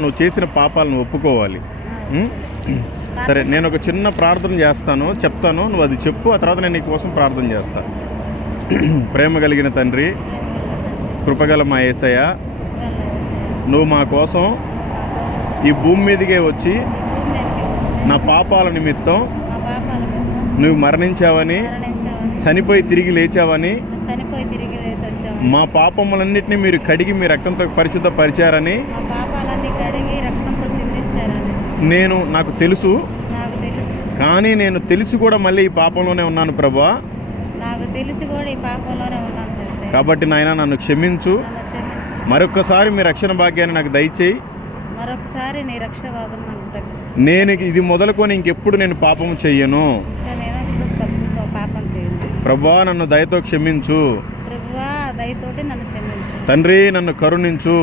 నువ్వు చేసిన పాపాలను ఒప్పుకోవాలి. సరే, నేను ఒక చిన్న ప్రార్థన చేస్తాను, చెప్తాను, నువ్వు అది చెప్పు. ఆ తర్వాత నేను నీ కోసం ప్రార్థన చేస్తా. ప్రేమ కలిగిన తండ్రి, కృపగల మా యేసయ్య, నువ్వు మా కోసం ఈ భూమి మీదకే వచ్చి నా పాపాల నిమిత్తం నువ్వు మరణించావని, చనిపోయి తిరిగి లేచావని, మా పాపములన్నింటినీ మీరు కడిగి మీ రక్తంతో పరిశుద్ధపరిచారని నాకు తెలుసు. కానీ నేను తెలిసి కూడా మళ్ళీ ఈ పాపంలోనే ఉన్నాను ప్రభువా. కాబట్టి నాయన నన్ను క్షమించు. మరొక్కసారి మీ రక్షణ భాగ్యాన్ని నాకు దయచేయి. నేను ఇది మొదలుకొని ఇంకెప్పుడు నేను పాపము చెయ్యను. ప్రభువా నన్ను దయతో క్షమించు. తండ్రి నన్ను కరుణించు.